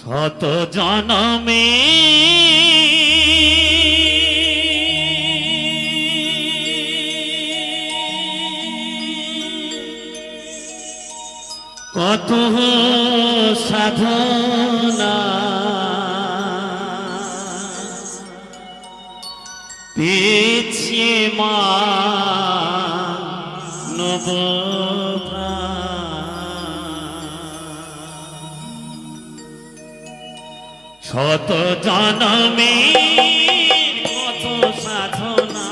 শত জনমে কত সাধনা পেয়েছি মানব শত জনমে কত সাধনা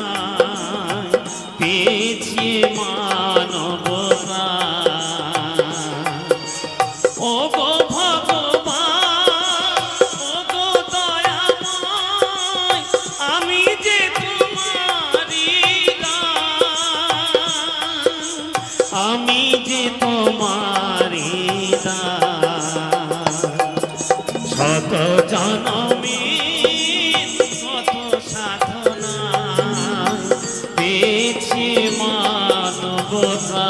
পেয়েছি মানব ও গো ভগবান ও গো দয়াময় আমি যে তোমারি দাস আমি যে তোমারি দাস শত জনমে কত সাধনা পেয়েছি মানবতা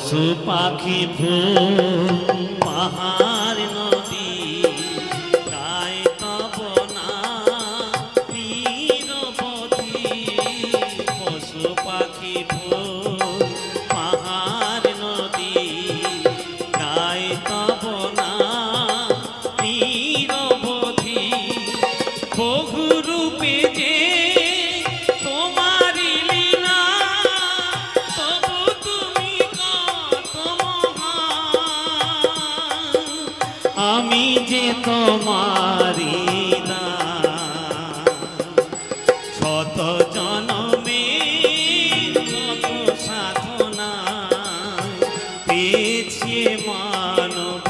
পশু পাখি ফুল পাহাড় নদী গায় তব নাম নিরবধি পশু পাখি ফুল পাহাড় নদী গায় তব নাম নিরবধি বহু রূপে যে আমি যে তোমারি শত জনমে কত সাধনা পেয়েছি মানব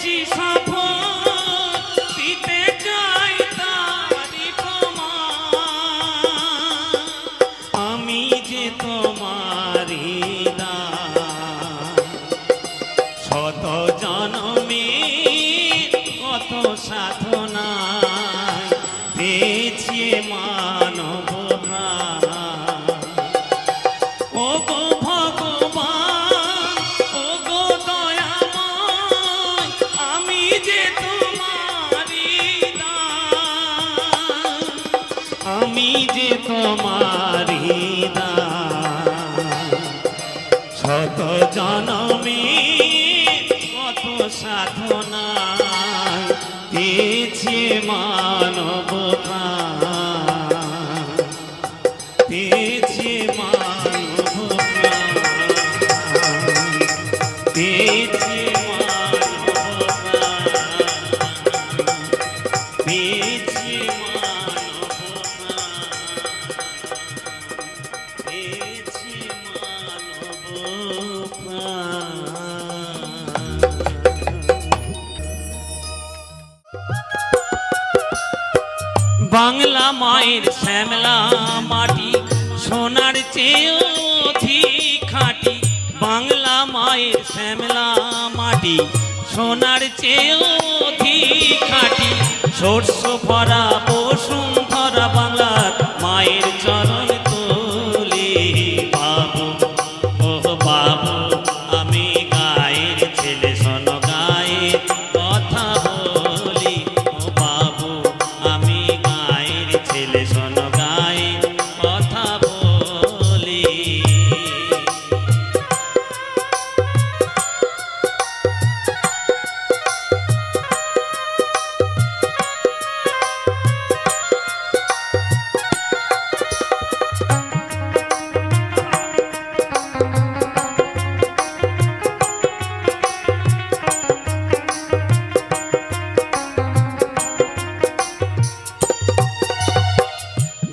করেছি সফল দিতে চাই তারি প্রমাণ আমি যে তোমারি দান শত জনমে কত সাধনায় পেয়েছি মানব প্রাণ ও গো ভগবান ও গো দয়াময় আমি যে তোমারি দান আমি যে তোমারি দান শত জনমে কত সাধনায় পেয়েছি মানব প্রাণ পেয়েছি মানব প্রাণ পেয়েছি মানব প্রাণ পেয়েছি মানব প্রাণ পেয়েছি মানব প্রাণ। বাংলা মায়ের শ্যামলা মাটি সোনার চেয়েও অধিক খাঁটি বাংলা মায়ের শ্যামলা মাটি সোনার চেয়েও অধিক খাঁটি শস্য ভরা বসুন্ধরা বাংলার মায়ের চরণ তোলে বাবু ও বাবু আমি গায়ের ছেলে শোনো গায়ের কথা বলি ও বাবু আমি গায়ের ছেলে শোনো গায়ের কথা বলি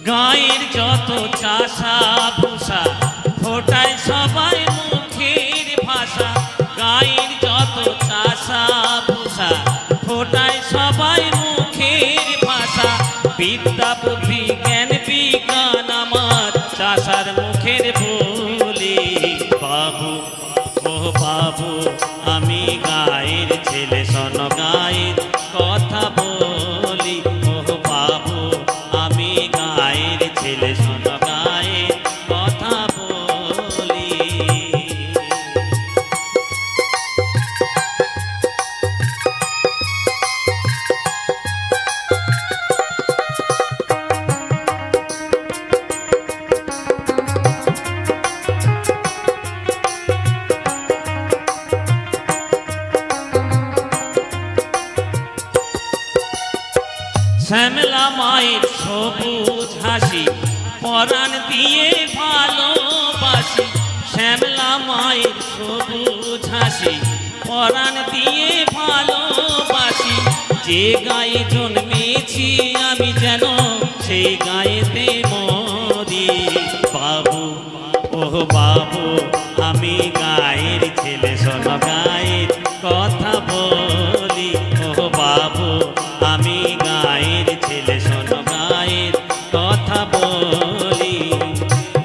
গায়ের যত চাষা ভূষা ফোটায় সবাই মুখের ভাষা গায়ের যত চাষা ভূষা ফোটায় সবাই মুখের ভাষা বিদ্যা বুদ্ধি জ্ঞান বিজ্ঞান আমার চাষার মুখের বলি বাবু ও বাবু আমি গায়ের ছেলে শোনো গায়ের কথা বলি ও বাবু আমি গায়ের ছেলে শোনো গায়ের কথা বলি শ্যামলা মায়ের সবুজ হাসি পরাণ দিয়ে ভালোবাসি শ্যামলা মায়ের সবুজ হাসি পরাণ দিয়ে ভালোবাসি যে গায়ে জন্মেছি আমি যেন সেই গায়েতে মরি বাবু ও বাবু আমি গায়ের ছেলে শোনো গায়ের কথা বলি ও বাবু আমি গায়ের ছেলে শোনো গায়ের কথা বলি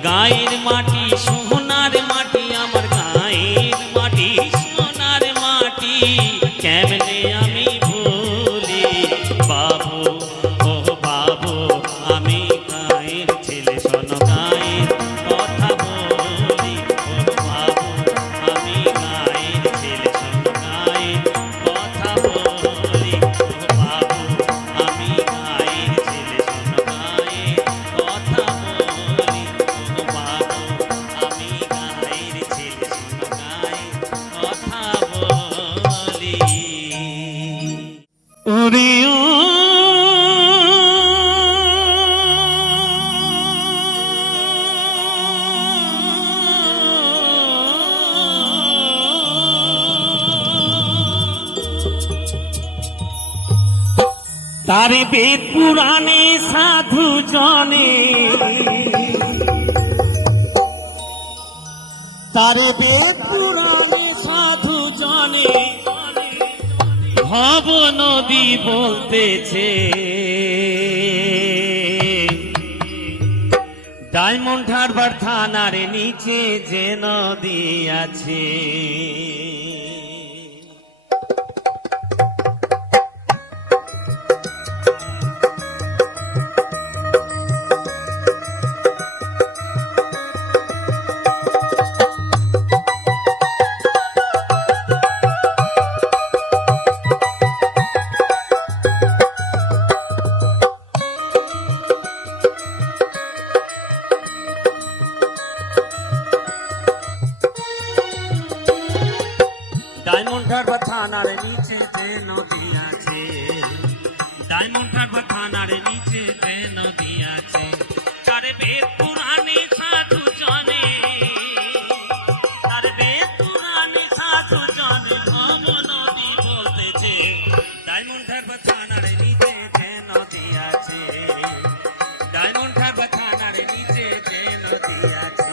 গায়ের মাটি সোনার মাটি আমার গায়ের মাটি সোনার মাটি কেমনে আমি ভুলি বাবু ও বাবু আমি গায়ের ছেলে শোনো গায়ের কথা বলি ও বাবু আমি গায়ের ছেলে শোনো গায়ের কথা বলি ও বাবু আমি গায়ের ছেলে শোনো গায়ের কথা বলি ও বাবু আমি গায়ের ছেলে শোনো গায়ের কথা বলি ওরে তারে বেদ পুরাণে সাধু জনে তারে বেদ পুরাণে সাধু জনে ভব নদী বলতেছে ডায়মন্ড হারবার থানার নিচে যে নদী আছে। ডায়মন্ড হারবার থানার নিচে যে নদী আছে, ডায়মন্ড হারবার থানার নিচে যে নদী আছে, তার বেদ পুরাণে সাধু জনে, তার বেদ পুরাণে সাধু জনে ভব নদী বলতেছে ডায়মন্ড হারবার থানার নিচে যে নদী আছে, ডায়মন্ড হারবার থানার নিচে যে নদী আছে।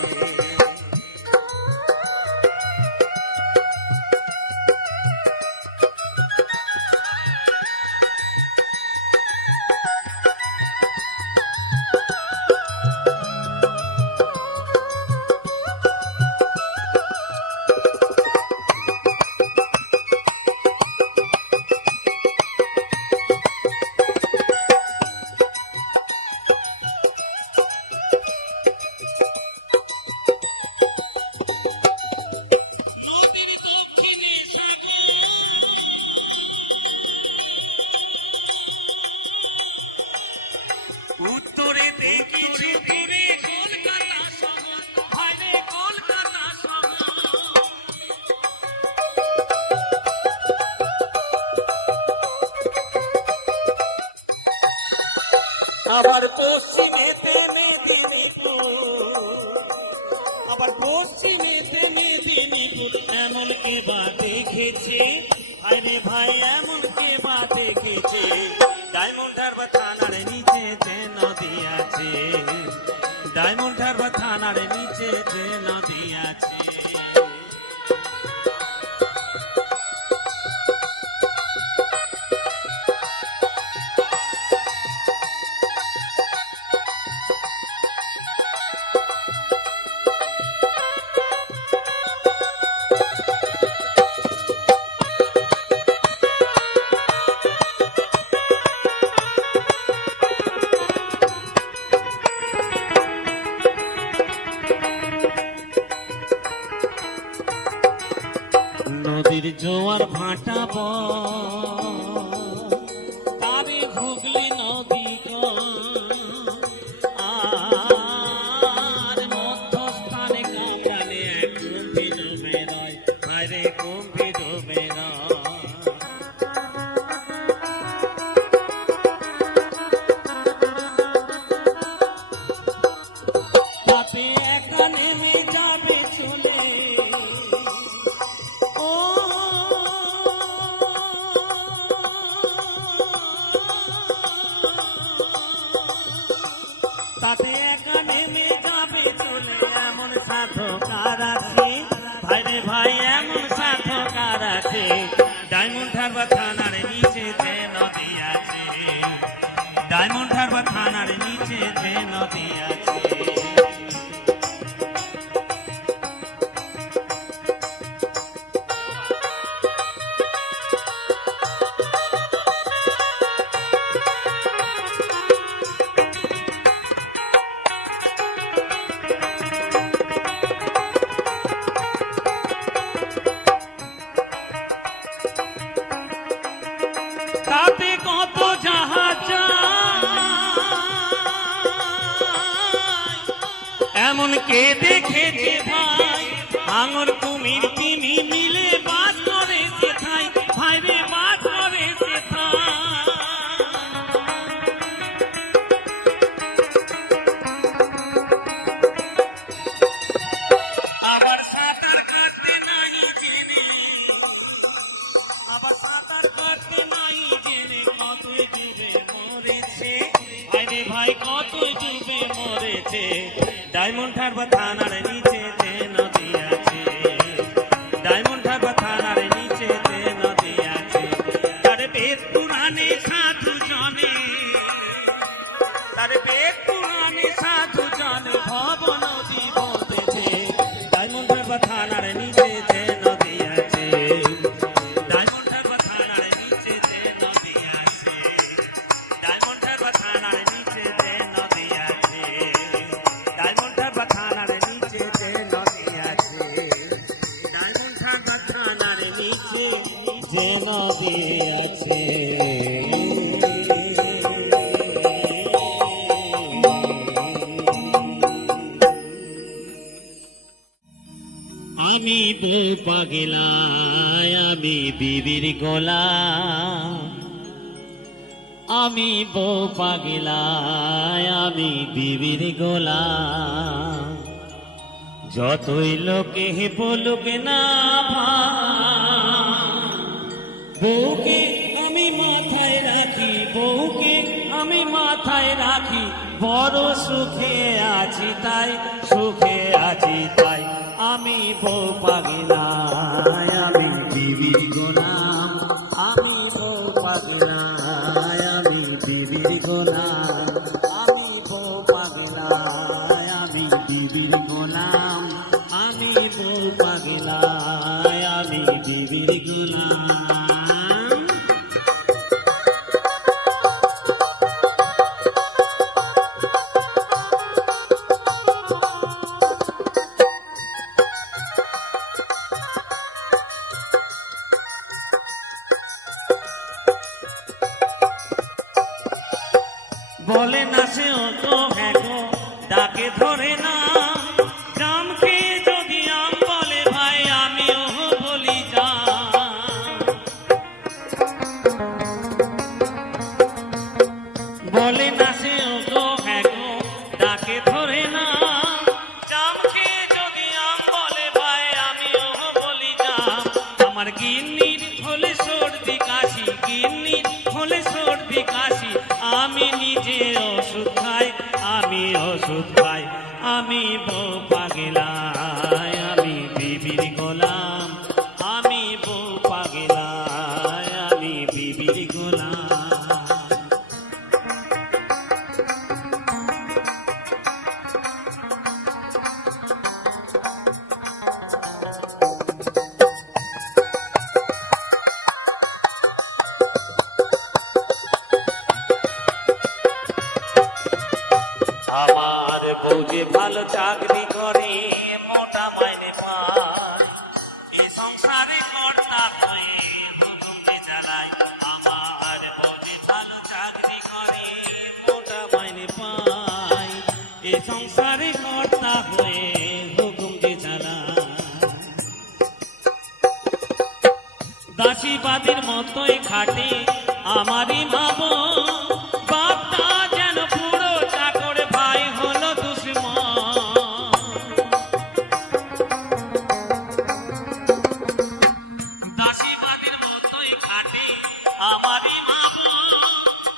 উত্তরে দেখিছি দূরে কলকাতা শহর, ভাইরে কলকাতা শহর। আবার পশ্চিমেতে মেদিনীপুর, আবার পশ্চিমেতে মেদিনীপুর, এমন কে বা দেখেছে, ভাইরে ভাই এমন কে বা দেখেছে ডায়মন্ড হারবার থানার নিচে যে নদী আছে, ডায়মন্ড হারবার থানার নিচে যে নদী আছে। নদীর জোয়ার ভাটা তারে ঘুগলি নদী আর মধ্যস্থানে কোম্পানি কুম্ভি ডুবে রয়, বাইরে কুম্ভি ডুবে রয়। তাতে একা নেমে যাবে চলে, তাতে একা নেমে যাবে চলে, এমন সাধকার আছে, ভাইরে ভাই এমন সাধকার আছে ডায়মন্ড হারবার থানার নিচে যে নদী আছে, ডায়মন্ড হারবার থানার নিচে যে নদী আছে। তাতে কত জাহাজ এমন কে দেখেছে ভাই, আঙুর কুমির তিমি মিলে বাস করে সেথায়, ভাইরে বাস করে সেথায়। আবার সাঁতার কাটতে নাই জেনে, আবার সাঁতার কাটতে নাই জেনে কত ডুবে মরেছে, ভাইরে ভাই কত ডুবে মরেছে ডায়মন্ড হারবার থানার নিচে যে নদী আছে, ডায়মন্ড হারবার থানার নিচে যে নদী আছে। ভাবে আছে। আমি বউ পাগলা, আমি বিবির গোলাম। আমি বউ পাগলা, আমি বিবির গোলাম। যতই লোকে বলুক না ভাই, বউকে আমি মাথায় রাখি, বউকে আমি মাথায় রাখি। বড় সুখে আছি তাই, সুখে আছি তাই। আমি বউ পাগলা, আমি বিবির গোলাম। আমি বউ পাগলা, আমি বিবির গোলাম। আমি বউ পাগলা, আমি বিবির গোলাম। আমি বউ পাগলা, আমি বিবির গোলাম। বলে না সে অত হ্যাঁ গো, ডাকে ধরে না। জামকে যদি আম বলে ভাই, আমিও বলি জাম। বলে না সে অত হ্যাঁ গো, ডাকে ধরে না। জামকে যদি আম বলে ভাই, আমিও বলি জাম। আমার গিন্নির হলে সর্দি কাশি, গিন্নির হলে সর্দি কাশি। আমি নিজে ওষুধ খাই, আমি ওষুধ খাই। আমি বউ পাগলা, আমি বিবির গোলাম। আমি বউ পাগলা, আমি বিবির গোলাম। আমার বউ যে ভালো চাকরি করে, মোটা মাইনে পায়। এই সংসারে কর্তা হয়ে হুকুমে চালায়। আমার বউ যে ভালো চাকরি করে, মোটা মাইনে পায়। এই সংসারে কর্তা হয়ে হুকুমে চালায়। দাসীবাদীর মতোই খাটে আমারই ভাবো। বাপটা যেন পুরো চাকর, ভাই হলো দুশ্মন। দাসীবাদীর মতোই খাটে আমারই ভাবো।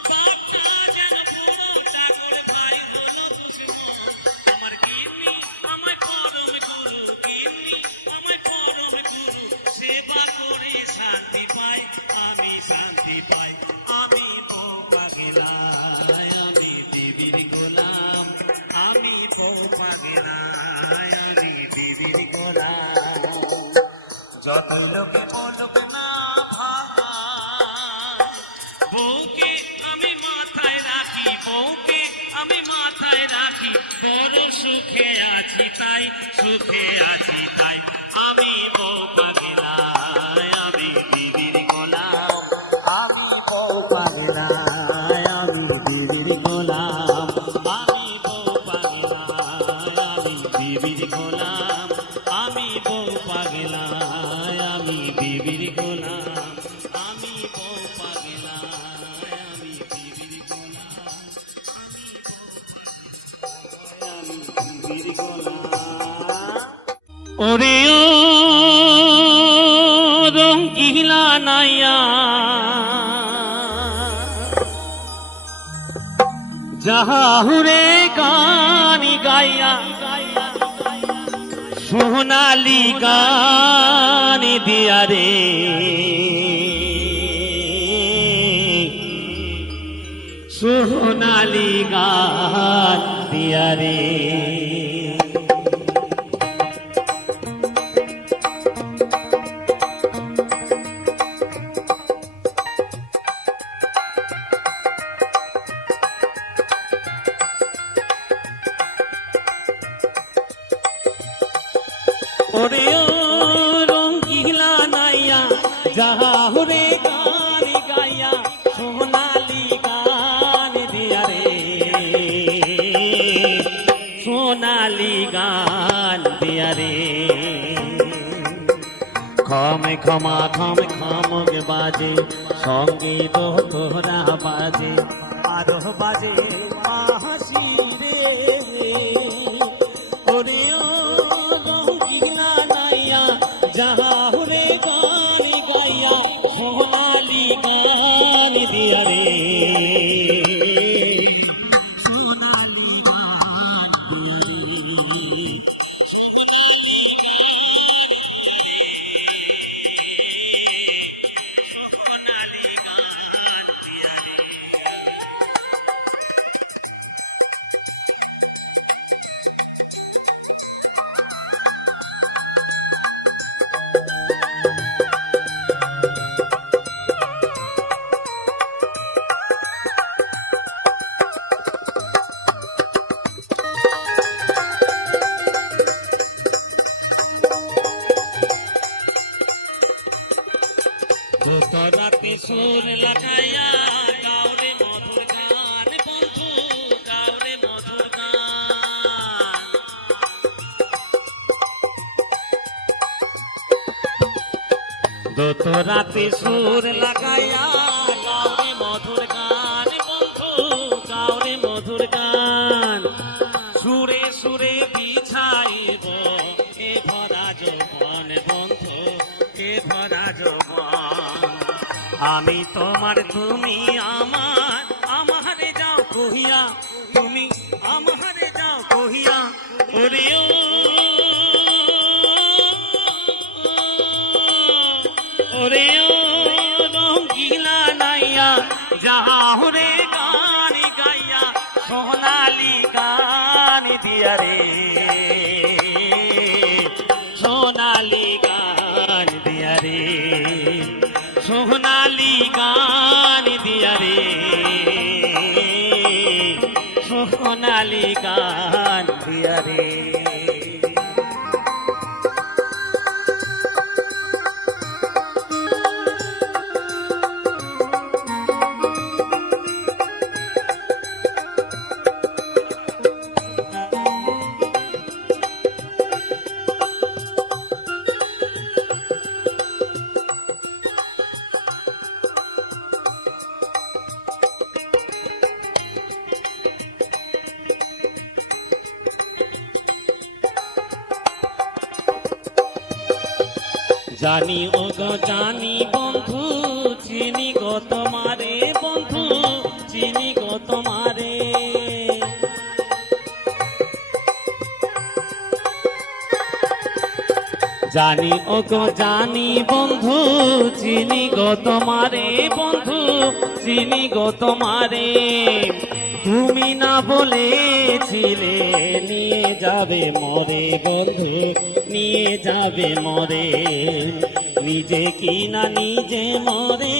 বাপটা যেন পুরো চাকর, ভাই হলো দুশ্মন। আমার গিন্নি আমায় পরম গুরু, গিন্নি আমায় পরম গুরু। সেবা করে শান্তি পাই, আমি শান্তি পাই। আমি বউ পাগলা, আমি বিবির গোলাম। আমি বউ পাগলা, আমি বিবির গোলাম। যত লোকে বলুক না ভাই, বউকে আমি মাথায় রাখি, বউকে আমি মাথায় রাখি। বড় সুখে আছি তাই, সুখে আছি তাই। আমি বউ পাগলা, আমি বিবির গোলাম। আমি বউ পাগলা, আমি বিবির গোলাম। আমি বউ পাগলা, আমি বিবির গোলাম। আমি বউ পাগলা, আমি বিবির গোলাম। আমি বউ পাগলা, আমি বিবির গোলাম। আমি বিবির গোলাম। ওরে ও রঙ্গিলা নাইয়া, যাহুরে গানি গাইয়া, সোনালি গান দিয়া রে। সোনালি গান দিয়া রে। ওরে ও রঙ্গিলা নাইয়া, যাহুরে ক্ষমা খমক বাজে সঙ্গীত তোরা বাজে আরো বাজে হাসি রে ওরে ও রঙ্গিনা নাইয়া যাহুরে গান গাইয়া সোনালি গান দিয়া রে রাতে সুর লাগাইয়া গাওরে মধুর গান বন্ধু গাওরে মধুর গান রাতে সুর লাগাইয়া গাওরে মধুর গান বন্ধু গাওরে মধুর গান সুরে সুরে বিছাইব এ ভরা যৌবন বন্ধু এ ভরা যৌবন আমি তোমার তুমি আমার আমারে যাও কহিয়া তুমি আমারে যাও কহিয়া ওরে ওরে রঙ্গিলা নাইয়া যাহুরে গান গাইয়া সোনালি গান দিয়া রে সোনালি গান দিয়া রে সোনালি গান দিয়া রে সোনালি গান দিয়া রে জানি ও গো জানি বন্ধু চিনি গো তোমারে বন্ধু চিনি গো তোমারে জানি ও গো জানি বন্ধু চিনি গো তোমারে বন্ধু চিনি গো তোমারে তুমি না বলেছিলে নিয়ে যাবে মরে বন্ধু নিয়ে যাবে মরে নিজে কি না নিজে মরে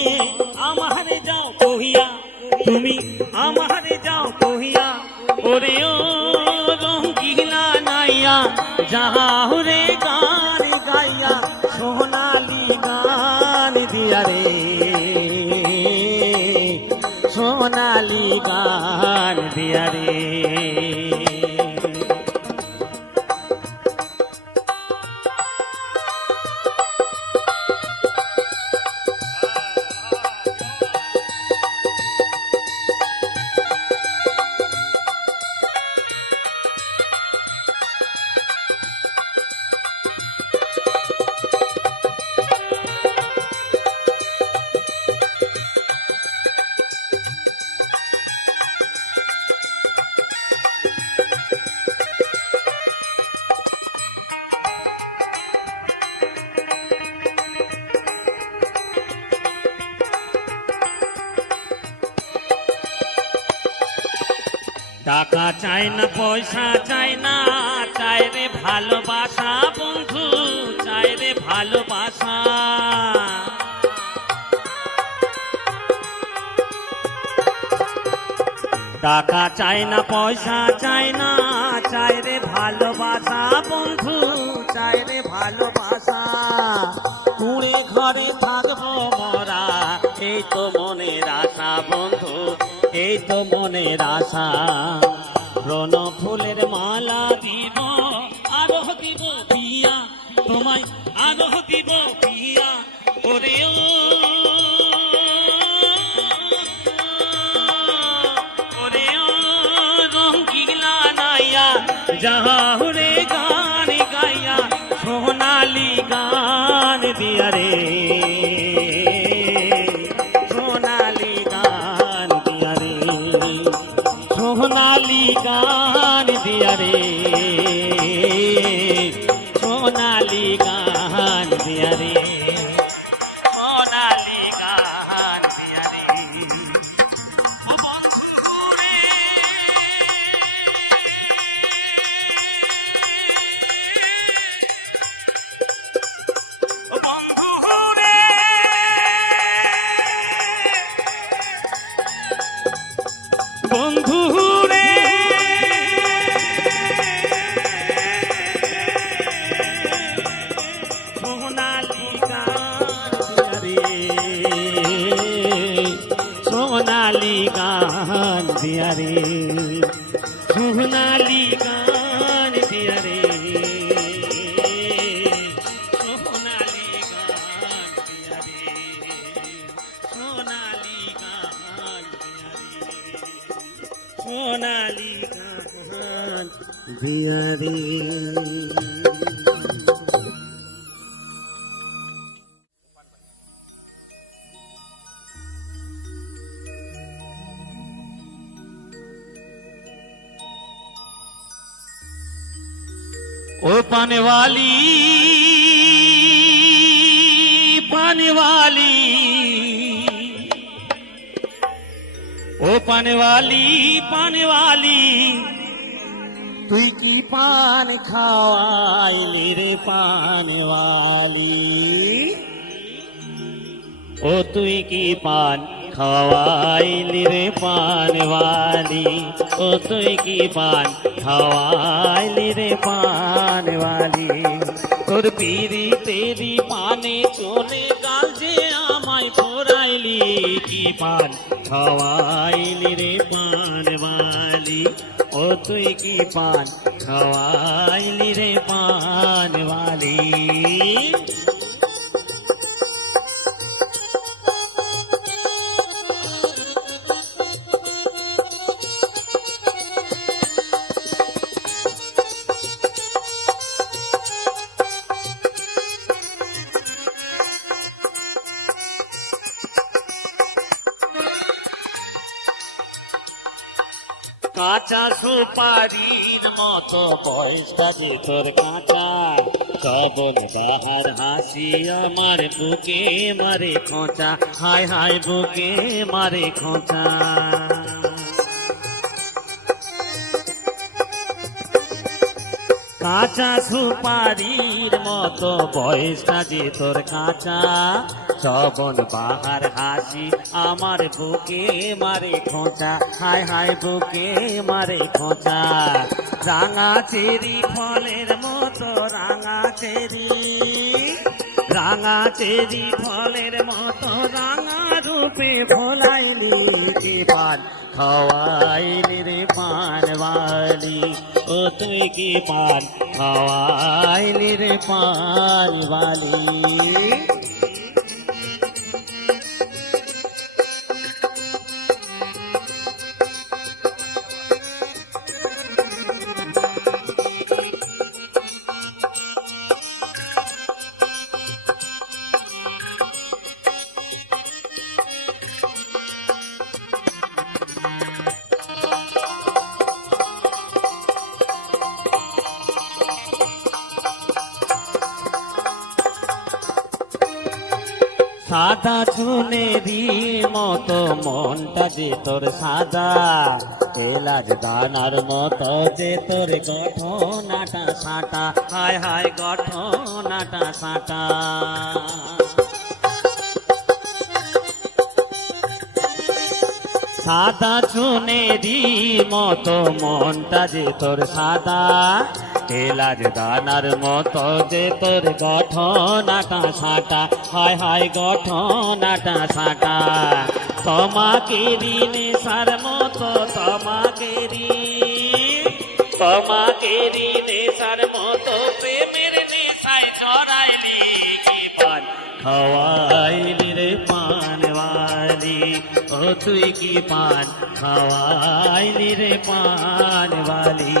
আমারে যাও কহিয়া তুমি আমারে যাও কহিয়া ওরে ও রঙ্গিলা নাইয়া যাহুরে গান গাইয়া সোনালি গান দিয়া রে সোনালি গান দিয়া রে টাকা চাই না পয়সা চাই না চাই রে ভালোবাসা বন্ধু চাই রে ভালোবাসা টাকা চাই না পয়সা চাই না চাই রে ভালোবাসা বন্ধু চাই রে ভালোবাসা কুড়ে ঘরে থাকবো মরা এই তো মনের আশা বন্ধু এই তো মনের আশা রণ ফুলের মালা দিব আরো দিব পিয়া তোমায় আরো দিব পিয়া রঙ্গিলা নাইয়া যাহরে গান গাইয়া সোনালি গান দিয়া রে সোনালি গান দিয়া রে সোনালি গান দিয়া রে সোনালি গান দিয়া রে সোনালি গান দিয়া রে ও বন্ধু রে ও বন্ধু রে বন্ধু রে সোনালি গান দিয়া রে সোনালি গান দিয়া রে সোনালি গান দিয়া রে সোনালি গান দিয়া রে সোনালি গান দিয়া রে ओ पाने वाली पाने वाली ओ पाने वाली पाने वाली তুই কি পান খাওয়াইলি রে পানে वाली ও তুই কি পান খাওয়াইলি রে পানে वाली ও তুই কি পান খাওয়াইলি রে পানে वाली তোর পিরি তেরি পানে চলে গাল যে আমায় পড়াইলি কি পান খাওয়াইলি রে পানে वाली ও তুই কি পান খাওয়াইলি রে পানে वाली কাঁচা সুপারির মতো বয়সটা যে তোর কাঁচা শ্রাবণ বাহার হাসি আমার বুকে মারে খোঁচা হায় হায় বুকে মারে খোঁচা কাঁচা সুপারির মতো বয়সটা যে তোর কাঁচা শ্রাবণ বাহার হাসি আমার বুকে মারে খোঁচা হায় হায় বুকে মারে খোঁচা রাঙা চেরি ফলের মতো রাঙা চেরি ফলের মতো রাঙা রূপে ভোলাইলি যে পান খাওয়াইলি রে পান वाली ও তুই কি পান খাওয়াইলি রে পান वाली সাদা চুনেরি মতো মনটা যে তোর সাদা এলাচ দানার মতো যে তোর গঠনাটা সাঁটা হায় হায় গঠনাটা সাঁটা সাদা চুনেরি মতো মনটা যে তোর সাদা এলাচ দানার মতো যে তোর গঠনাটা সাঁটা হায় হায় গঠনাটা সাঁটা তোমাকে নেশার মতো তোমাকে নেশার মতো প্রেমের নেশায় জড়াইলি কি পান খাওয়াই বালি, ও তুই কি পান খাওয়াইলি রে পান বালি।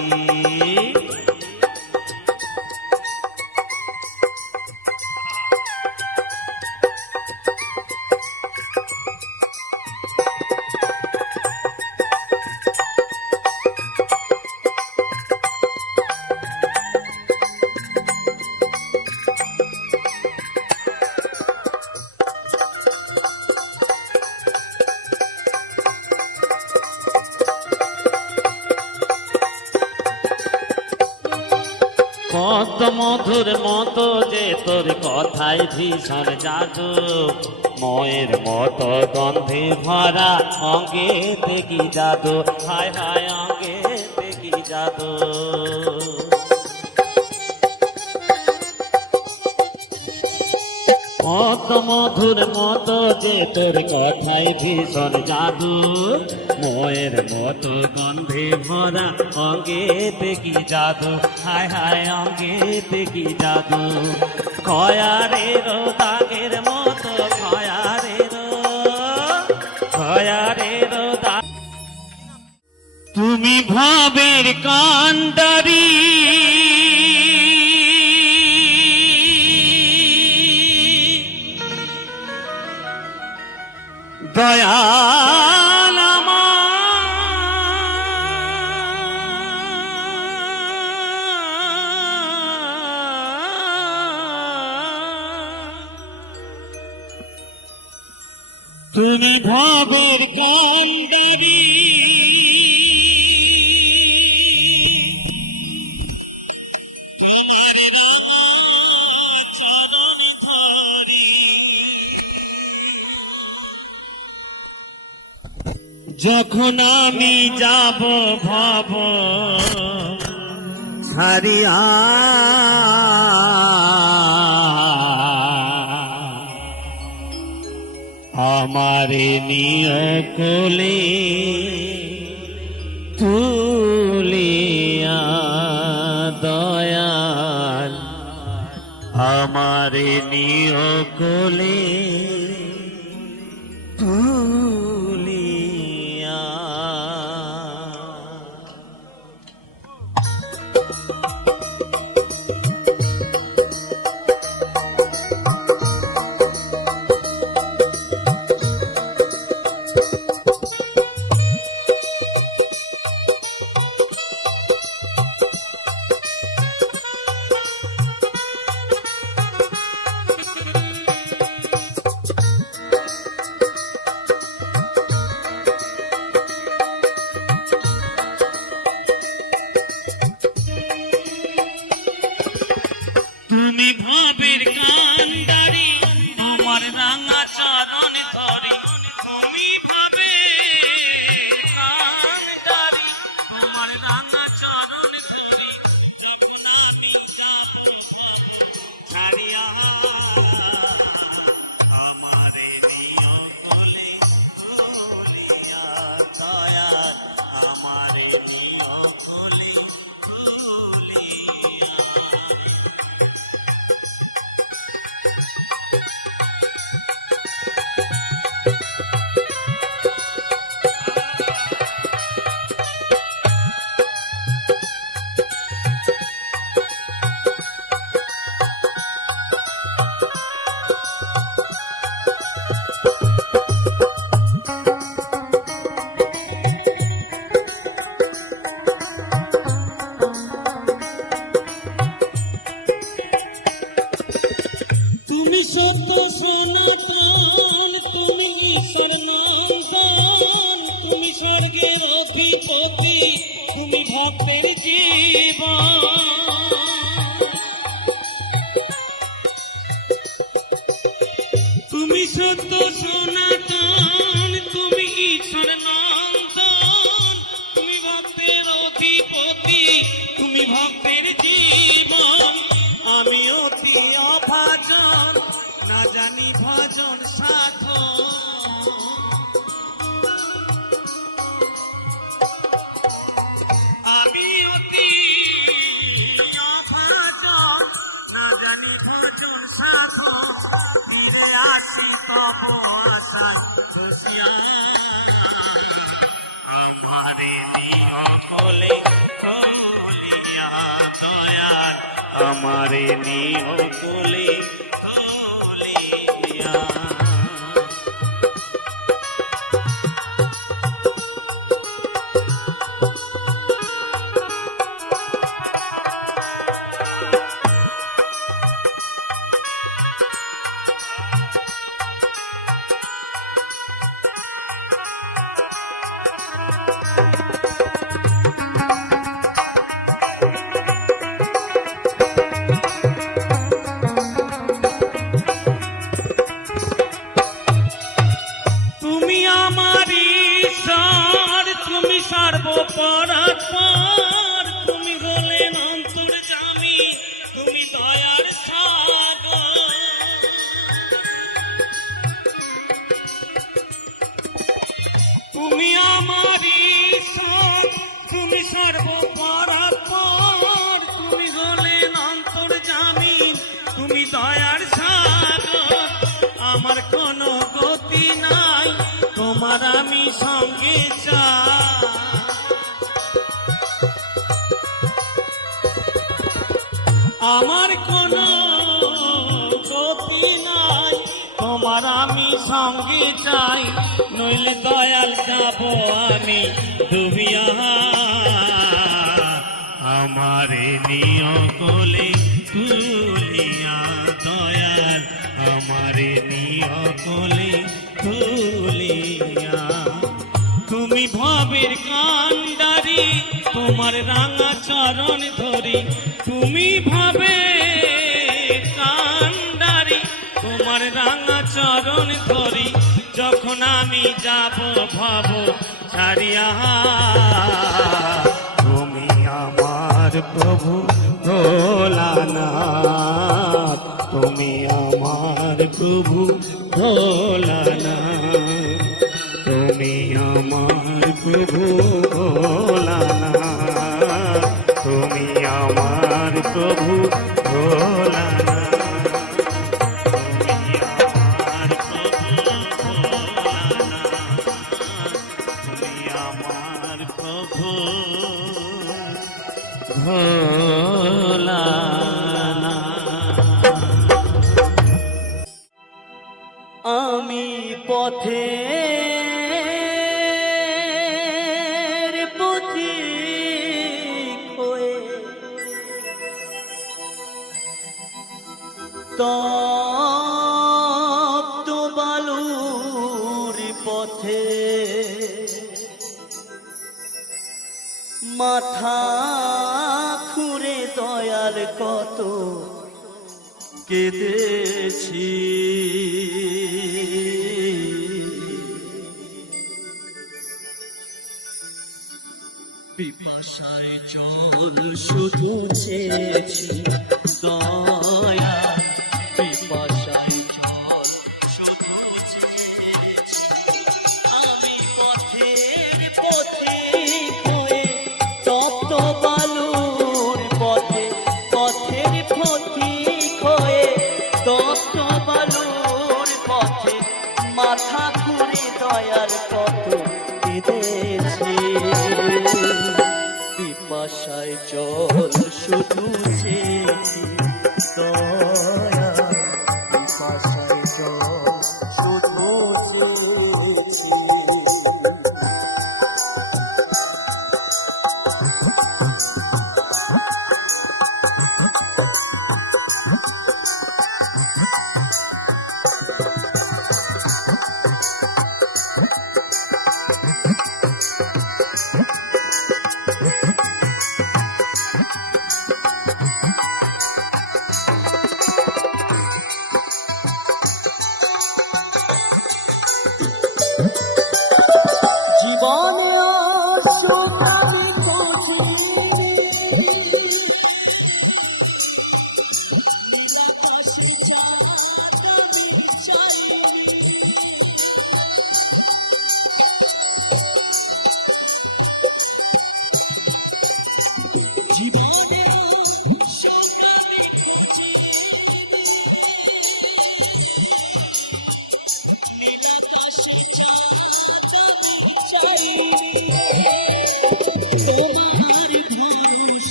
কত মধুর মতো যে তোর কথায় ভীষণ জাদু, ময়ের মতো গন্ধে ভরা অঙ্গে দেখি জাদু, হায় হায় অঙ্গে দেখি জাদু। কত মধুর মতো যে তোর কথায় ভীষণ জাদু, ময়ের মতো গন্ধে ভরা অঙ্গে দেখি জাদু, হায় হায় অঙ্গে দেখি জাদু। খয়ারের দাগের মতো খয়ারের দাগ, তুমি ভাবের কান্ডারি দয়াল তুমি ভবের কান্ডারি, যখন আমি যাব ভব ছাড়িয়া, আমারে নিয় কোলে তুলিয়া দয়াল, আমারে নিয় কোলে তুলিয়া। তুমি ভাবের কান্ডারি, আমার রাঙা চরণ ধরে, তুমি ভাবের কান্ডারি, আমার রাঙা চরণ ধরে, যখন আমি যাব ছাড়িয়া, আমারে নিয়া কোলে তুলিয়া দয়াল, আমারে নিয়া কোলে তুলিয়া। তুমি সত্য সনাতন, তুমি ঈশ্বর নন্দন, তুমি স্বর্গের অধিপতি, তুমি ভক্তের জীবন। তুমি সত্য সনাতন, তুমি ঈশ্বর নন্দন, তুমি ভক্তের অধিপতি, তুমি ভক্তের জীবন। আমি অতি অভাজন, না জানি ভজন সাধন, আমি অতি আমারে নিও কোলে তুলিয়া দয়াল আমারে নিও কোলে তুলিয়া সর্বপরাৎপর তুমি হলেন অন্তর্যামী তুমি দয়ার সাগর তুমি আমার ঈশ্বর তুমি সর্বপরাৎপর তুমি হলেন অন্তর্যামী তুমি দয়ার সাগর আমার কোনো গতি নাই তোমার আমি সঙ্গে চাই আমার কোনো গতি নাই তোমার আমি সঙ্গে চাই নইলে দয়াল যাব আমি ডুবিয়া আমারে নিও কোলে তুলিয়া দয়াল আমারে নিও কোলে তুলিয়া তুমি ভবের কান্ডারি তোমার রাঙা চরণ ধরি তুমি ভাবে কান্ডারি তোমার রাঙা চরণ ধরি যখন আমি যাব ভাব ছাড়িয়া তুমি আমার প্রভু ভোলানাথ তুমি আমার প্রভু ভোলানাথ তুমি আমার প্রভু ভোলানাথ তুমি আমার প্রভু ভোলানাথ তুমি আমার প্রভু ভোলানাথ তুমি আমার প্রভু ভোলানাথ আমি পথে তপ্ত বালুর পথে মাথা খুঁড়ে দয়াল কত কেঁদেছি পিপাসায় জল শুধু চেয়েছি দয়া পিপাসায় জল শুধু চেয়েছি আমি পথের পথে হয়ে তপ্ত বালুর পথে পথের পথি হয়ে তপ্ত বালুর পথে মাথা ঘুরে দয়ার কত কেঁদেছি পিপাসায় জল শুধু চেয়েছি দয়া পিপাসায় জল শুধু চেয়েছি জীবনে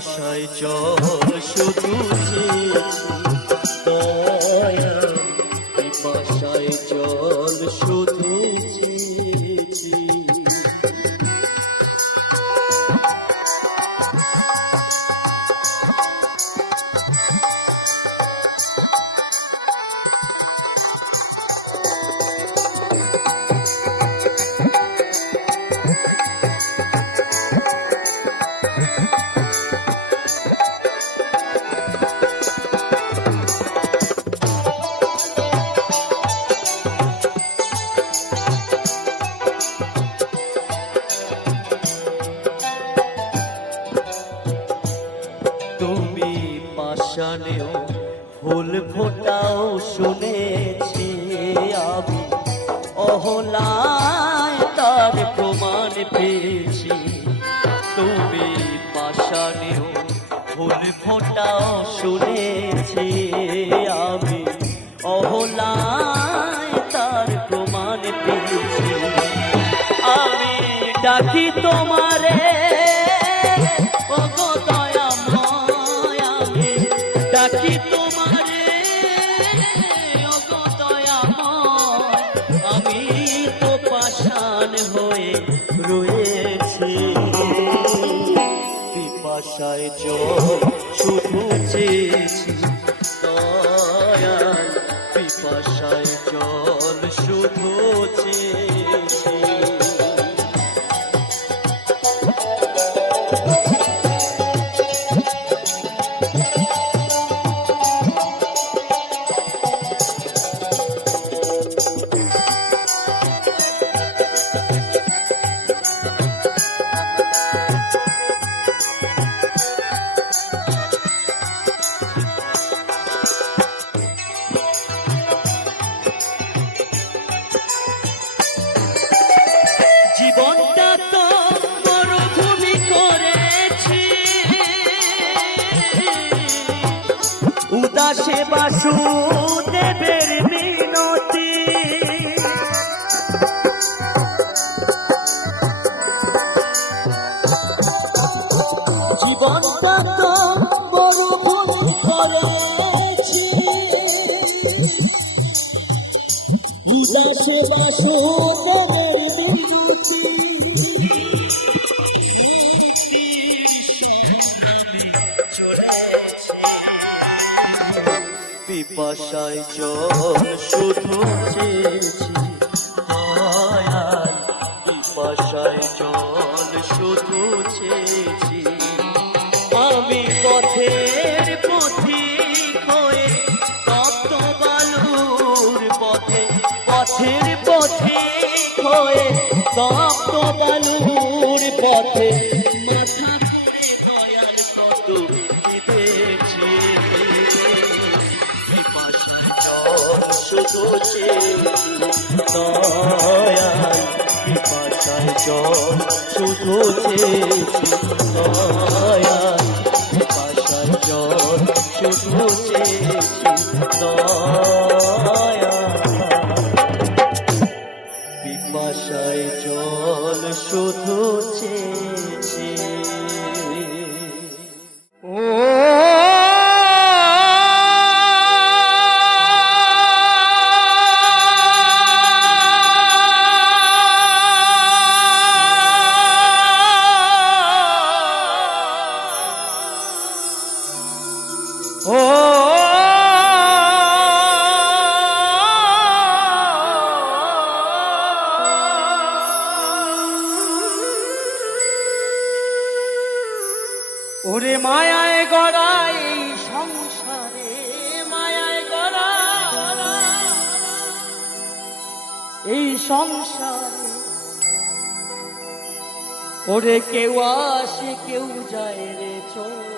পিপাসায় জল শুধু চেয়েছি দয়াল, পিপাসায় জল শুধু চেয়েছি। তুমি পাষাণেও ফুল ফোটাও শুনেছি আমি, অহলায় তার প্রমাণ পেয়েছি। তুমি পাষাণেও ফুল ফোটাও শুনেছি আমি, অহলায় তার প্রমাণ পেয়েছি। আমি ডাকি তোমারে ওগো দয়াময়, আমি ডাকি তোমারে ওগো দয়াময়, আমি তো পাষাণ হয়ে রয়েছি। পিপাসায় জল শুধু চেয়েছি দয়াল, পিপাসায় জল শুধু চেয়েছি। জীবনটা তো মরুভূমি করেছি, উদাসে বাসুদেবের মিনতি। জীবনটা তো মরুভূমি করেছি, উদাসে বাসুদেবের পিপাসায় জল শুধু চেয়েছি দয়াল, পিপাসায় জল শুধু চেয়েছি। আমি পথের পথিক হয়ে তপ্ত বালুর পথে, পথের পথিক হয়ে তপ্ত বালুর পথে মাথা করে দয়াল কত কেঁদেছি। শুধু চেয়েছি দয়াল, পিপাসায় জল শুধু চেয়েছি দয়াল, পিপাসায় জল শুধু চেয়েছি দয়াল, পিপাসায় জল শুধু চেয়েছি। ওরে মায়ায় গড়া এই সংসারে, মায়ায় গড়া এই সংসারে, ওরে কেউ আসে কেউ যায় রে চলে,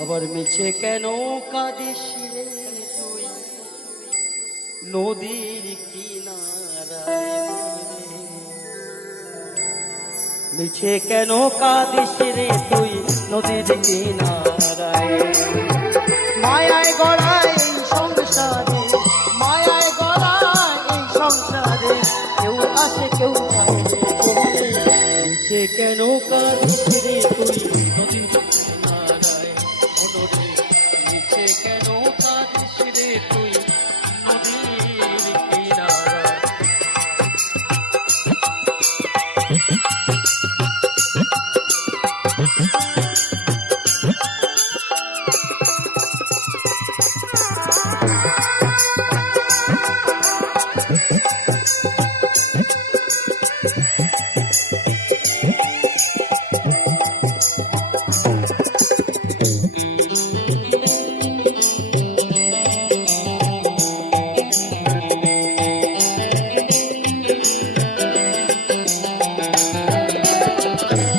আবার মিছে কেন কাঁদিস রে তুই নদীর কিনারায়, মিছে কেন কাঁদিস রে তুই নদীর কিনারায়। মায়ায় গড়ায় এই সংসারে, মায়ায় গড়ায় এই সংসারে, কেউ আসে কেউ যায় রে চলে, মিছে কেন কাঁদিস রে তুই নদীর কিনারায় মনরে নিচে কেন কাঁদিস রে তুই নদীর কিনারায়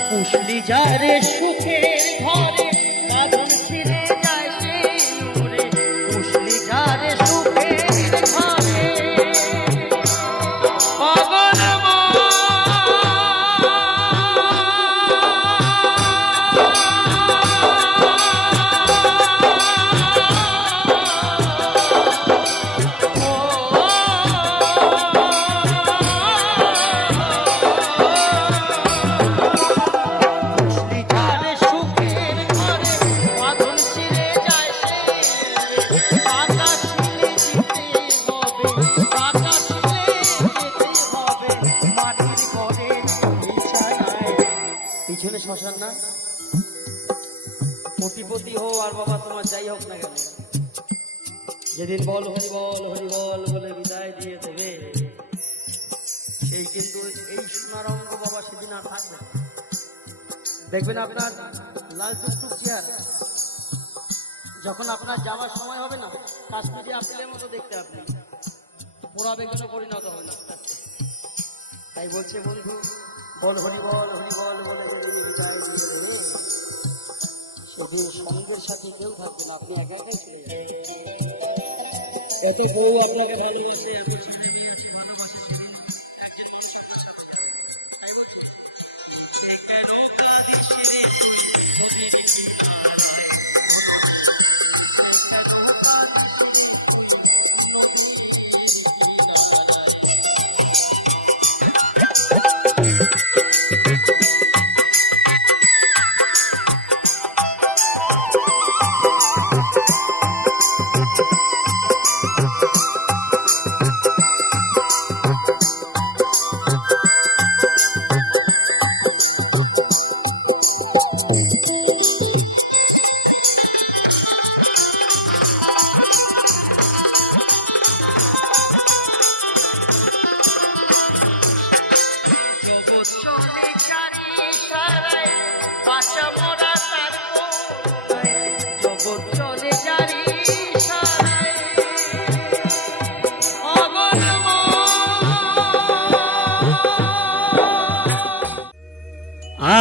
পুষলি যারে সুখের ঘরে বাঁধন ছিঁড়ে যায় সে নূরে পুষলি যারে সুখের ঘরে পাগল পিছনে শ্মশান না কোটিপতি হো আর বাবা তোমার যাই হোক না কেন যেদিন বল হরি বল হরি বল বলে বিদায় দিয়ে দেবে সেই কিন্তু এই সোনার অঙ্গ বাবা সেদিন আর থাকবে না। দেখবেন আপনার লাল টুকটুক চেয়ার যখন আপনার যাওয়ার সময় হবে না কাশ্মীরি আপেলের মতো দেখতে আপনি পোড়া বেগুনে পরিণত হবে না। তাই বলছে বন্ধু বল হরি বল বলে যেদিন বিদায় দিয়ে দেবে সেদিন সঙ্গের সাথে কেউ থাকবে না, আপনি একা একাই চলে যাবেন। কত বউ আপনাকে ভালোবাসে, এত ছেলে মেয়ে আছে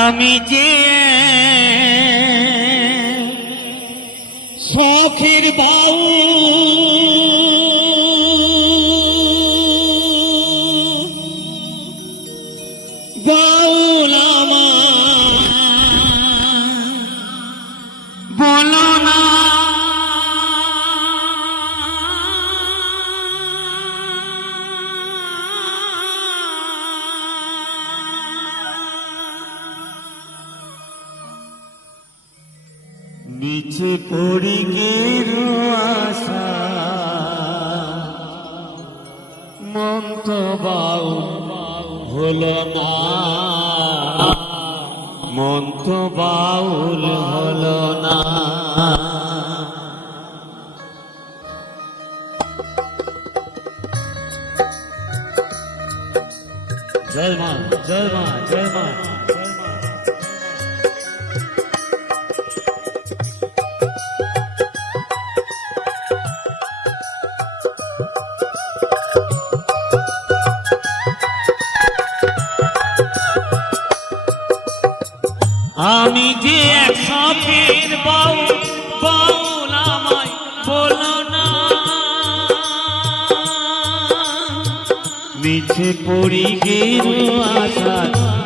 আমি যে শখের বাউ বাউল বলো না নিচে পড়ি গেরু আশা মন তো বাউল হলো না, মন তো বাউল হলো না। জয় মা জয় মা জয় মা। আমি যে এক শখের বাউল বাউল আমায় বলো না, মিছে পড়ি গেরু আশা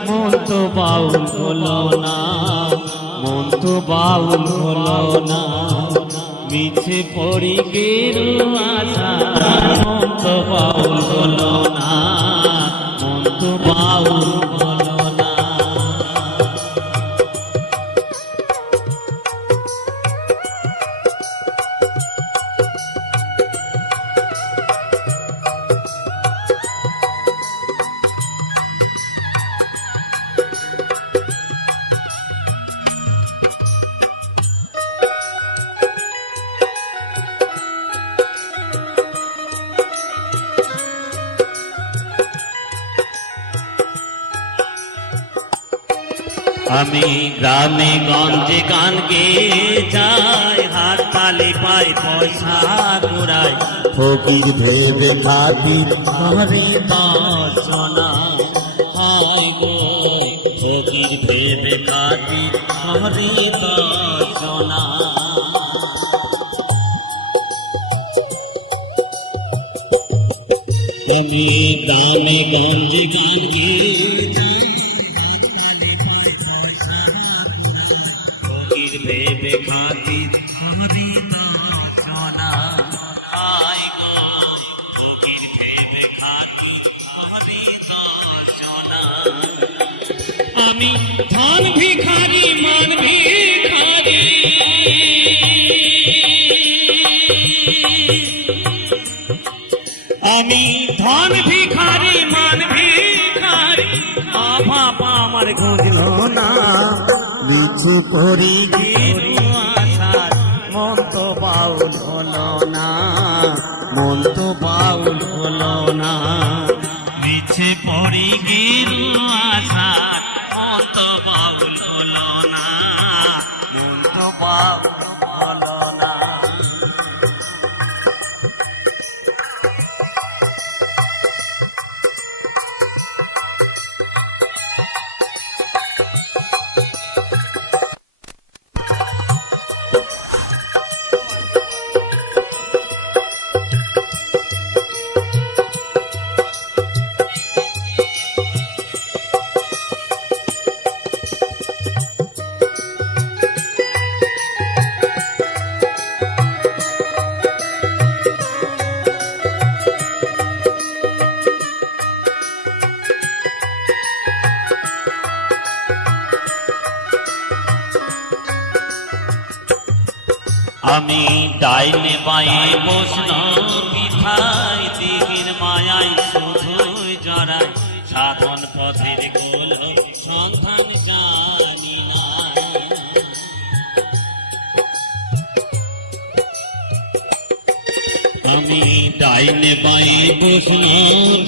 মন তো বাউল হলো না, মন তো বাউল হলো না। মিছে পড়ি গেরু আশা মন তো বাউল হলো না, মন তো বাউল হলো না। আমি গ্রামে গঞ্জে গান গেয়ে যাই, হাত তালি পাই পয়সা কুড়াই, ফকির ভেবে খাতির করে দর্শনা হয় গো, ফকির ভেবে খাতির হরি দর্শনা। আমি গ্রামে গঞ্জে গান গেয়ে যাই, ফকির ভেবে খাতির করে দর্শনা হয় গো, ফকির ভেবে খাতি হরি দর্শনা। আমি ধন ভিখারি মান ভিখারি, আমি ধন ভিখারি মান ভিখারি, অভাব আমার খুঁজল না, লিচু করি আশার মন তো বাউল হলো না, মন তো বাউল হলো না, মিছে পড়ি গিরু আশার মন তো বাউল হলো না, মন তো বাউল হলো না। আমি ডাইনে বায়ে বসল বিধায়, দিঘির মায়ায় শুধুই জড়াই, সাধন পথের গোল সন্ধান জানি না। আমি ডাইনে বায়ে বসল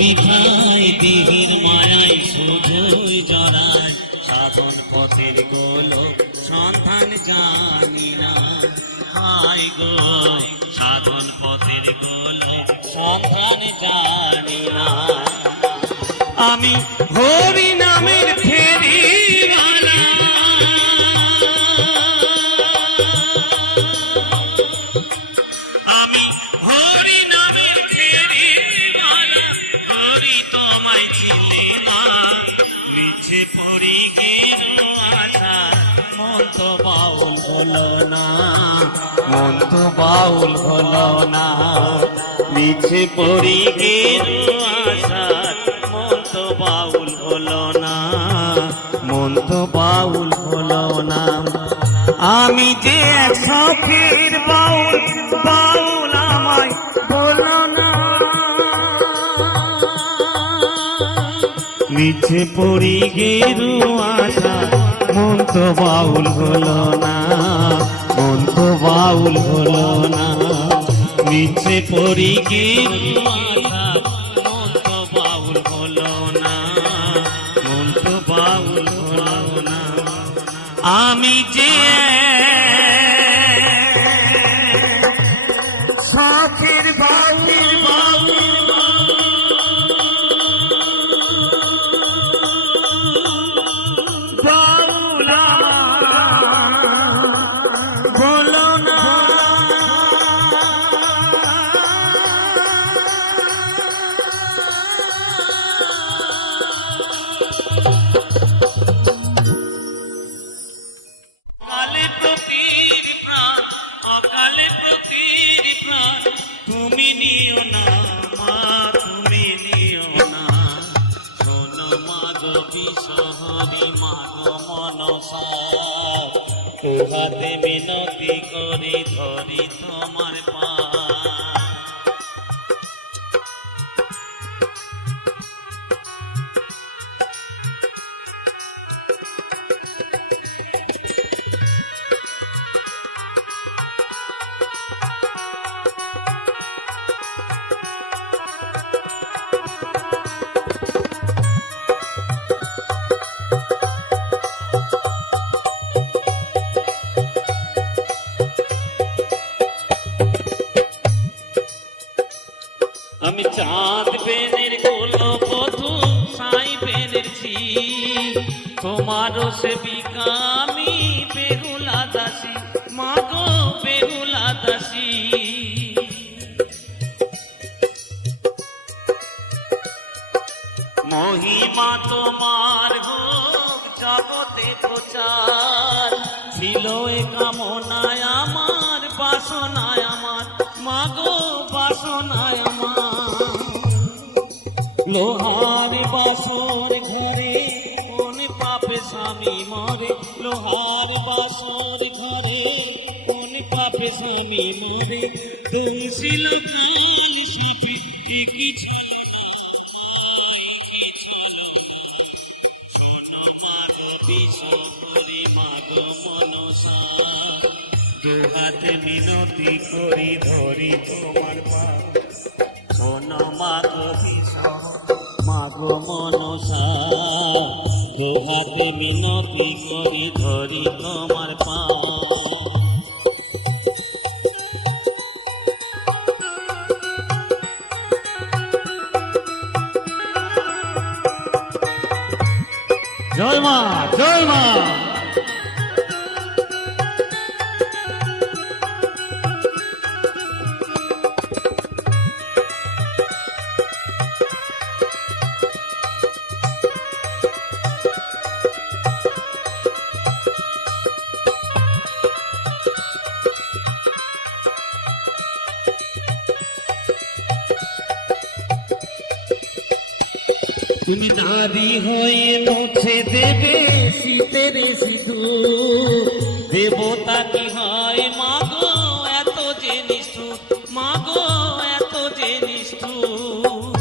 বিধায়, দিঘির মায়ায় শুধুই জড়াই, সাধন পথের গোল সন্ধান জানি না। হাই গো সাধন পথের গোল সন্ধান জানি না। আমি হরি নামের ফেরিওয়ালা, আমি হরি নামের ফেরিওয়ালা, হরি তোমায় চিনি না, মিছে পড়ি গেরু আশা মন তো বাউল হলো না, মন তো বাউল হলো না, মিছে পড়ি গেরু আশা মন তো বাউল হলো না, মন তো বাউল হলো না। আমি যে এক সখীর বাউল, বাউল আমায় বলো না, মিছে পড়ি গেরু আশা মন তো বাউল হলো না, মন তো বাউল হলো না, মিছে পড়ি গেরু আশা মন তো বাউল হলো না, মন তো বাউল হলো না। আমি যে সখীর বাউল বলো না, কালে প্রতির প্রাণ, অকালে প্রতির প্রাণ, তুমি নিও না মা, তুমি নিও না, শোনো মা গো বিশহরি মা গো মনসা, তোহাতে মিনতি করি ধরি তোমার পা। তোমারও সেবিকা আমি বেহুলা দাসী, মাগো বেহুলা দাসী। মহিমা তোমার হোক জগতে প্রচার, ছিল এ কামনায় আমার, বাসনায় আমার, মাগো বাসনায় আমার। লোহার বাসর ঘরে কোন পাপে স্বামী মরে, লোহার বাসর ঘরে কোন পাপে স্বামী মরে। দোষিল শিপি কিছু বিশ্বরি মাগো মনসা, দুহাতে মিনতি করি ধরি তোমার পা। শোনো মাগো মাগো মনসা, দুহাতে মিনতি করি ধরি তোমার পা। জয় মা, জয় মা। তুমি দাবি হয়ে মুছে দেবে শীতের সিঁদুর, দেবতা কি হয় মাগো এত যে নিষ্ঠুর, মাগো এত যে নিষ্ঠুর।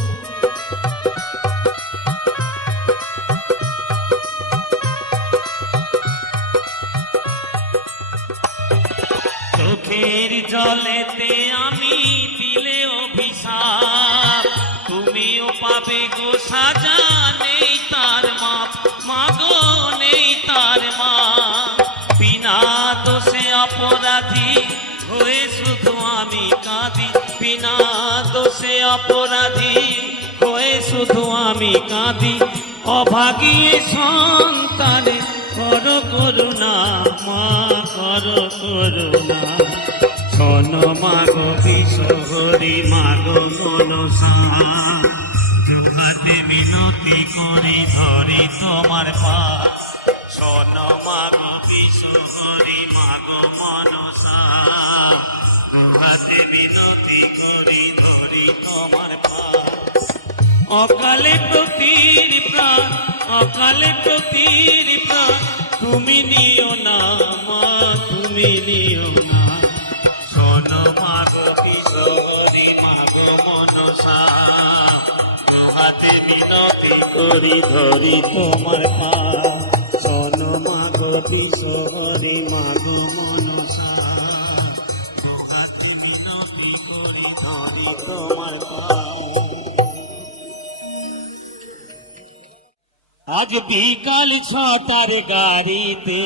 চোখের জলেতে আমি দিলে অভিশাপ, তুমিও পাবে গো সাজা, নেই তার মাপ, মাগো নেই তার মাপ। বিনা দোষে অপরাধী হয়ে শুধু আমি কাঁদি, বিনা দোষে অপরাধী হয়ে শুধু আমি কাঁদি। অভাগী সন্তানে করো করুণা, মা করো করুণা। শোনো মাগো বিশ্বরি মাগো মনসা, দুহাতে মিনতি করি ধরি তোমার পা। শোনো মাগো বিশ্বরি মাগো মনসা, দুহাতে মিনতি করি ধরি তোমার পা। অকালে প্রতির প্রাণ, অকালে প্রতির প্রাণ, তুমি নিও না মা, তুমি নিও না। শোনো মাগো কিশোরী মাগো মনসা, হাতে মিনতি করি ধরি তোমার পা। শোনো মাগো কিশোরী মাগো মনসা, হাতে মিনতি করি ধরি তোমার পা। আজ বিকাল 6টার গাড়িতে,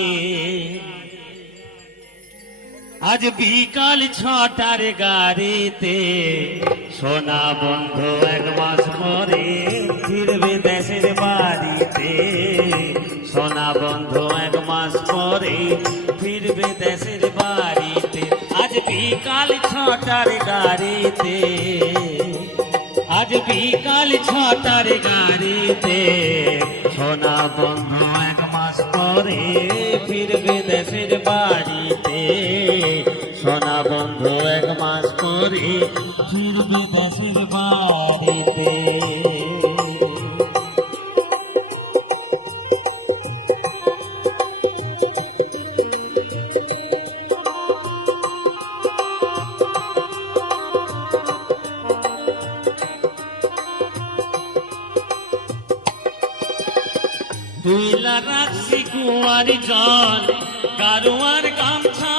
আজ বিকাল 6টার গাড়িতে, সোনা বন্ধু 1 মাস পরে ফিরবে দেশের বাড়িতে। সোনা বন্ধু 1 মাস পরে ফিরবে দেশের বাড়িতে। আজ বিকাল 6টার গাড়িতে, আজ বিকাল 6টার গাড়িতে, সোনা বন্ধু 1 মাস পরে ফিরবে দেশের বাড়িতে। সোনা বন্ধু 1 মাস পরে ফিরবে দেশের বাড়িতে। তুইলা রাখছি কুয়ার জল গারুয়ার গামছা,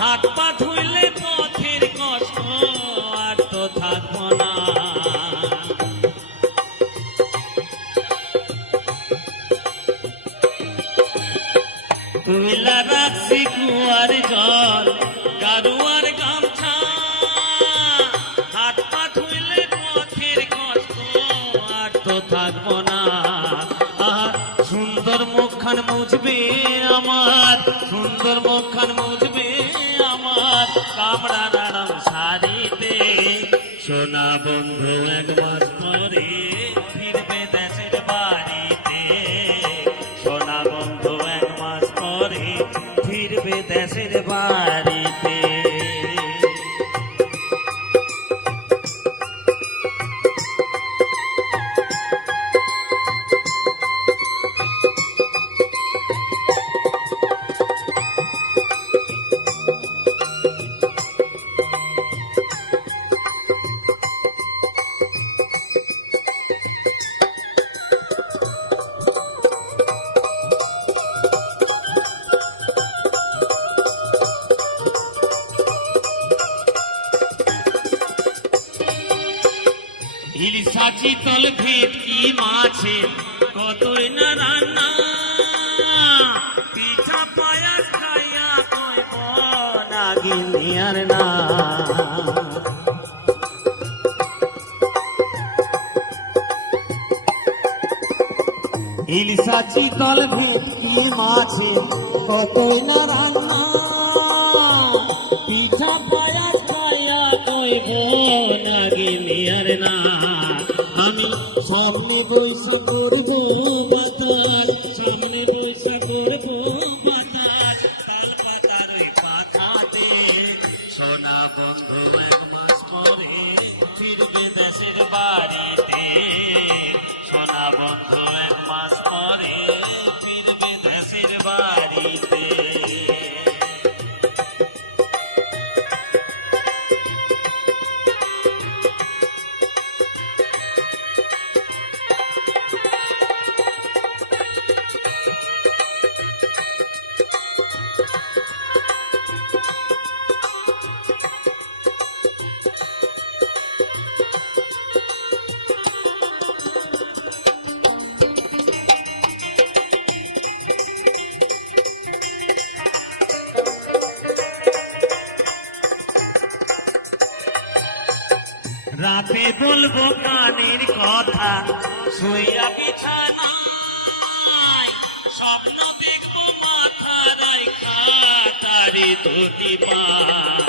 হাত পা ধুইলে পথের কষ্ট আর তো থাকবো না। তুইলা রাখছি কুয়ার জল গারুয়ার গামছা, হাত পা ধুইলে পথের কষ্ট আর তো থাকবো না। সুন্দর মুখখান মুজবে আমার কামড়া নাড়াম শাড়িতে সোনা বন্ধু এক মাস পরে ফিরবে দেশের বাড়িতে সোনা বন্ধু এক মাস পরে ফিরবে দেশের বাড়িতে ইলিশা চিতল ভেটকি মাছে কতই না রান্না পিঠা পায়াস খাইয়া কইব নাগিনী আর না ইলিশা চিতল ভেটকি মাছে কতই না রান্না পিঠা পায়াস খাইয়া কইব নাগিনী আর না আমি সামনে বৈশা করব বাতাস সামনে বৈশা করব বাতাস তাল পাতার ওই পাতাতে সোনা বন্ধু এক মাস পরে ফিরবে দেশের বাড়িতে সোনা বন্ধু এক মাস পরে ফিরবে দেশের বাড়িতে রাতে বলবো কানের কথা শুইয়া বিছানায় স্বপ্ন দেখবো মাথা রাইখা তারি ধুতি পায়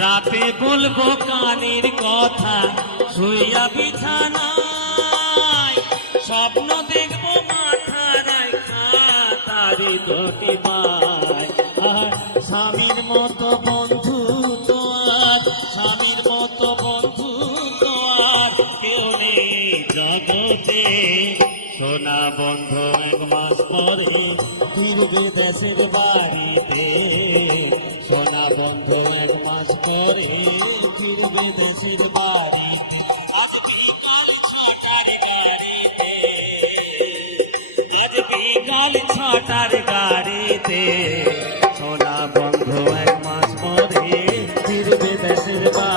রাতে বলবো কানের কথা শুইয়া বিছানায় স্বপ্ন দেখবো মাথা রাইখা তারি ধুতি পায় স্বামীর মতো বন্ধু তো আর স্বামীর মতো বন্ধু তো আর কেউ নেই জগতে সোনা বন্ধু এক মাস পরে ফিরবে দেশের বাড়িতে সোনা বন্ধু এক মাস পরে ফিরবে দেশের বাড়িতে আজ বিকাল 6টার গাড়িতে আজ বিকাল 6টার গাড়িতে সোনা বন্ধু এক মাস পরে ফিরবে দেশের বাড়িতে